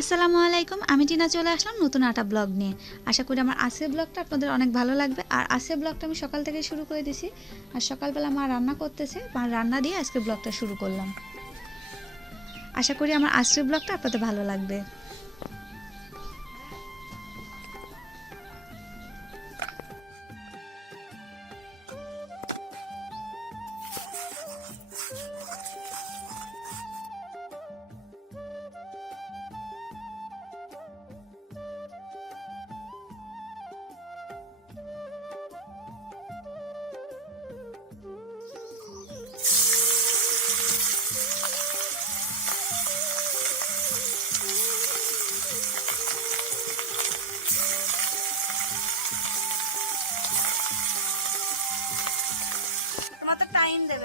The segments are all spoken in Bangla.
আসসালামু আলাইকুম, আমি টিনা চলে আসলাম নতুন আটা ব্লগ নিয়ে। আশা করি আমার আসে ব্লগটা আপনাদের অনেক ভালো লাগবে। আর আসে ব্লগটা আমি সকাল থেকে শুরু করে দিছি। আর সকালবেলা মা রান্না করতেছে, মা রান্না দিয়ে আজকে ব্লগটা শুরু করলাম। আশা করি আমার আজকের ব্লগটা আপনাদের ভালো লাগবে।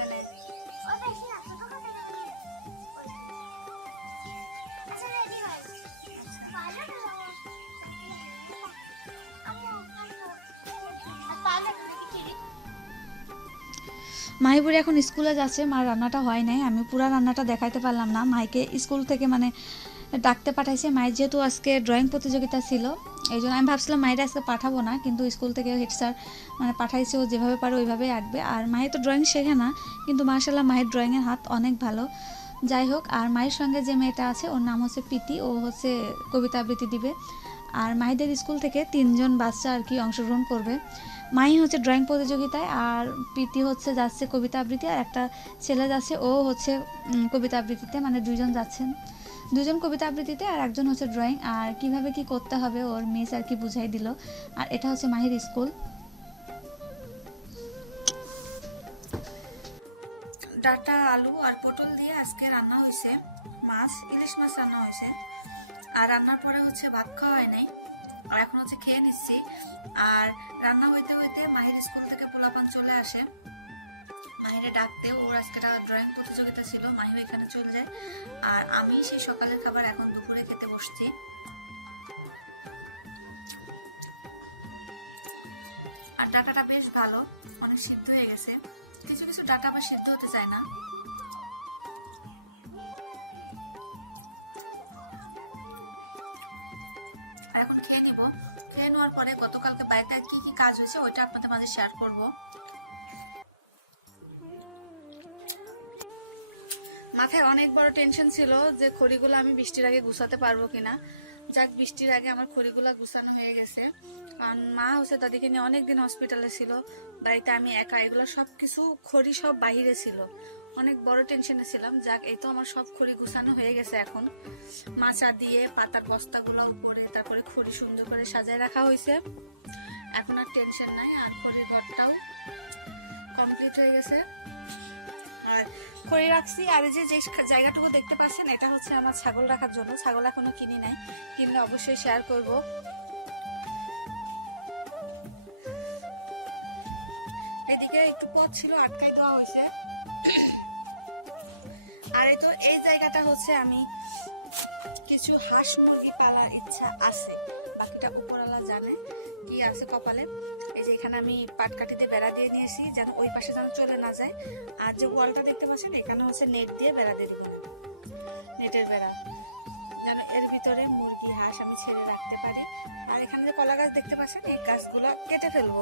দেবে না এখন স্কুলে যাচ্ছে, মার রান্নাটা হয় নাই, আমি পুরো রান্নাটা দেখাইতে পারলাম না। মাইকে স্কুল থেকে মানে ডাকতে পাঠাইছে। মায়ের যেহেতু আজকে ড্রয়িং প্রতিযোগিতা ছিল এই জন্য আমি ভাবছিলাম মায়ের আজকে পাঠাবো না, কিন্তু স্কুল থেকে হেড স্যার মানে পাঠাইছে, ও যেভাবে পারে ওইভাবেই আঁকবে। আর মায়ের তো ড্রয়িং শেখে না, কিন্তু মার্শাল্লাহ মায়ের ড্রয়িংয়ের হাত অনেক ভালো। যাই হোক, আর মায়ের সঙ্গে যে মেয়েটা আছে, ওর নাম হচ্ছে প্রীতি, ও হচ্ছে কবিতা আবৃত্তি দিবে। আর মায়েদের স্কুল থেকে তিনজন বাচ্চা আর কি অংশগ্রহণ করবে। মাই হচ্ছে ড্রয়িং প্রতিযোগিতায়, আর প্রীতি হচ্ছে যাচ্ছে কবিতা আবৃত্তি, আর একটা ছেলে যাচ্ছে, ও হচ্ছে কবিতা আবৃত্তিতে মানে দুইজন যাচ্ছেন। দুজন কবিতা আবৃত্তিতে আর একজন হচ্ছে ড্রয়িং আর কীভাবে কি করতে হবে ওর মিস আর কি বুঝাই দিল। আর এটা হচ্ছে মাহির স্কুল। ডাটা, আলু আর পটল দিয়ে আজকে রান্না হয়েছে। মাছ, ইলিশ মাছ রান্না হয়েছে। আর রান্নার পরে হচ্ছে ভাত খাওয়া হয় নাই। আর এখন হচ্ছে খেয়ে নিচ্ছি। আর রান্না হইতে হইতে মাহির স্কুল থেকে পোলাপান চলে আসে। মাহিরে ডাকতে ওর আজকে একটা ড্রয়িং প্রতিযোগিতা ছিল, মাহির এখানে চলে যায়। আর আমি সেই সকালের খাবার এখন দুপুরে খেতে বসছি। আর ডাটাটা বেশ ভালো, অনেক সিদ্ধ হয়ে গেছে। কিছু কিছু ডাটা আবার সিদ্ধ হতে চায় না। এখন খেয়ে নিব। খেয়ে নেওয়ার পরে গতকালকে বাড়িতে কি কি কাজ হয়েছে, ওইটা আপনাদের মাঝে শেয়ার করব। মাথায় অনেক বড় টেনশন ছিল যে খড়িগুলো আমি বৃষ্টির আগে গুছাতে পারব কিনা। যাক, বৃষ্টির আগে আমার খড়িগুলা গুছানো হয়ে গেছে। কারণ মা হচ্ছে দাদিকে নিয়ে অনেকদিন হসপিটালে ছিল। বাড়িতে আমি একা, এগুলো সব কিছু খড়ি সব বাইরে ছিল। অনেক বড় টেনশনে ছিলাম। যাক, এই তো আমার সব খড়ি গুছানো হয়ে গেছে এখন। মাচা দিয়ে পাতার বস্তাগুলো উপরে, তারপরে খড়ি সুন্দর করে সাজায় রাখা হয়েছে। এখন আর টেনশন নাই, আর খড়ির ঘরটাও কমপ্লিট হয়ে গেছে। আর খড়ি রাখছি। আর এই যে যে জায়গাটুকু দেখতে পাচ্ছেন, এটা হচ্ছে আমার ছাগল রাখার জন্য। ছাগল এখনও কিনি নাই। কিনলে অবশ্যই শেয়ার করব। এদিকে একটু পথ ছিল আটকাই দেওয়া হয়েছে। আর এই তো, এই জায়গাটা হচ্ছে আমি কিছু হাঁস মুরগি পালার ইচ্ছা আছে। বাকিটা উপরওয়ালা জানে কি আছে কপালে। এই যে এখানে আমি পাটকাঠি দিয়ে বেড়া দিয়ে নিয়েছি, যেন ওই পাশে যেন চলে না যায়। আর যে ওয়ালটা দেখতে পাচ্ছেন, এখানে হচ্ছে নেট দিয়ে বেড়া দিয়ে দিব। নেটের বেড়া। যেন এর ভিতরে মুরগি, হাঁস আমি ছেড়ে রাখতে পারি। আর এখানে যে কলা গাছ দেখতে পাচ্ছেন, এই গাছগুলো কেটে ফেলব।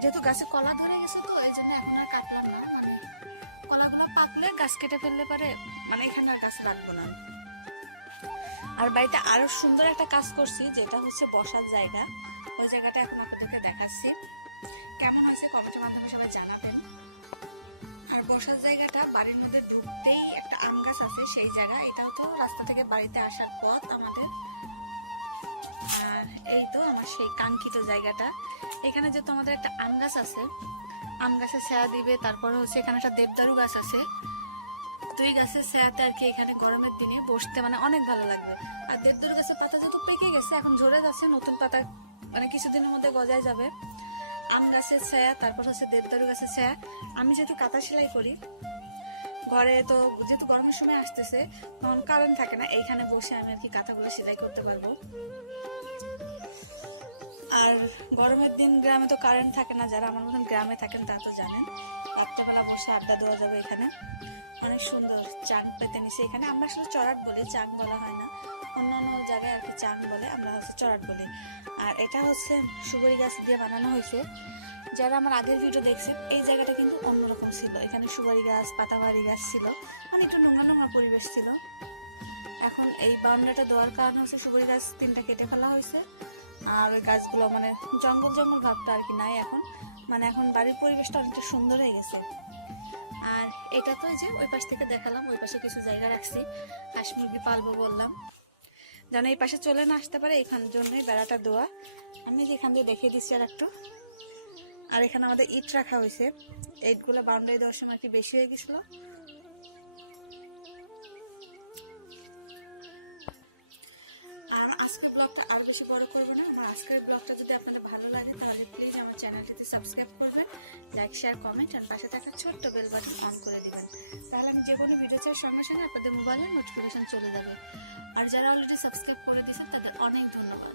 যেহেতু গাছে কলা ধরে গেছে তো, এই জন্য এখন আর কাটলাম না। মানে কলাগুলো পাকলে গাছ কেটে ফেললে পারে মানে এখানে আর গাছ রাখব না। আর বাড়িতে আরও সুন্দর একটা কাজ করছি, যেটা হচ্ছে বসার জায়গা। ওই জায়গাটা এখন আপনাদেরকে দেখাচ্ছি। কেমন হয়েছে কমেন্টের মাধ্যমে সবাই জানাবেন। আর বসার জায়গাটা বাড়ির মধ্যে ঢুকতেই একটা আম গাছ আছে, সেই জায়গা। এটাও তো রাস্তা থেকে বাড়িতে আসার পথ আমাদের। আর এই তো আমার সেই কাঙ্ক্ষিত জায়গাটা। এখানে যেহেতু আমাদের একটা আম গাছ আছে, আম গাছে ছায়া দিবে, তারপরে হচ্ছে এখানে একটা দেবদারু গাছ আছে। দুই গাছের ছায়াতে আর কি এখানে গরমের দিনে বসতে মানে অনেক ভালো লাগবে। আর দেবদারু গাছের পাতা যেহেতু পেকে গেছে, এখন ঝরে যাচ্ছে, নতুন পাতা মানে কিছুদিনের মধ্যে গজায় যাবে। আম গাছের ছায়া, তারপর হচ্ছে দেবদারু গাছের ছায়া। আমি যেহেতু কাঁথা সেলাই করি, ঘরে তো যেহেতু গরমের সময় আসতেছে, তখন কারেন্ট থাকে না, এইখানে বসে আমি আর কি কাঁথাগুলো সেলাই করতে পারব। আর গরমের দিন গ্রামে তো কারেন্ট থাকে না, যারা আমার মতন গ্রামে থাকেন তারা তো জানেন। রাত্রেবেলা বসে আড্ডা দেওয়া যাবে এখানে। অনেক সুন্দর চাং পেতে নিছে এখানে আমরা শুধু চড়াট বলি, চাং বলা হয় না। অন্যান্য জায়গায় আর কি চাং বলে, আমরা হচ্ছে চড়াট বলি। আর এটা হচ্ছে সুগরি গাছ দিয়ে বানানো হয়েছে। যারা আমার আগের ভিডিও দেখছে এই জায়গাটা কিন্তু অন্যরকম ছিল। এখানে সুপারি গাছ পাতাবাড়ি গাছ ছিল। মানে একটু নোংরা নোংরা পরিবেশ ছিল। এখন এই বাউন্ডারিটা দেওয়ার কারণে হচ্ছে সুপারি গাছ তিনটা কেটে ফেলা হয়েছে। আর ওই গাছগুলো মানে জঙ্গল জঙ্গল ভাবটা আর কি নাই এখন। মানে এখন বাড়ির পরিবেশটা অনেকটা সুন্দর হয়ে গেছে। আর এটা তো যে ওই পাশ থেকে দেখালাম ওই পাশে কিছু জায়গা রাখছি। হাঁস মুরগি পালবো বললাম। যেন এই পাশে চলে না আসতে পারে এখান জন্যই বেড়াটা দেওয়া আমি যেখান দিয়ে দেখিয়ে দিচ্ছি আর একটু। আর এখানে আমাদের ইট রাখা হয়েছে। ইটগুলো বাউন্ডারি দেওয়ার সময় একটু বেশি হয়ে গেছিল। আজকের ব্লগটা আর বেশি বড় করব না। আমার আজকের ব্লগটা যদি আপনাদের ভালো লাগে, তাহলে প্লিজ আমার চ্যানেলটিতে সাবস্ক্রাইব করবেন লাইক শেয়ার কমেন্ট আর পাশে থাকা ছোট্ট বেল বাটন অন করে দেবেন। তাহলে আমি যে কোনো ভিডিও চাই সঙ্গে সঙ্গে আপনাদের মোবাইলে নোটিফিকেশন চলে যাবে। আর যারা অলরেডি সাবস্ক্রাইব করে দিয়েছেন, তাদের অনেক ধন্যবাদ।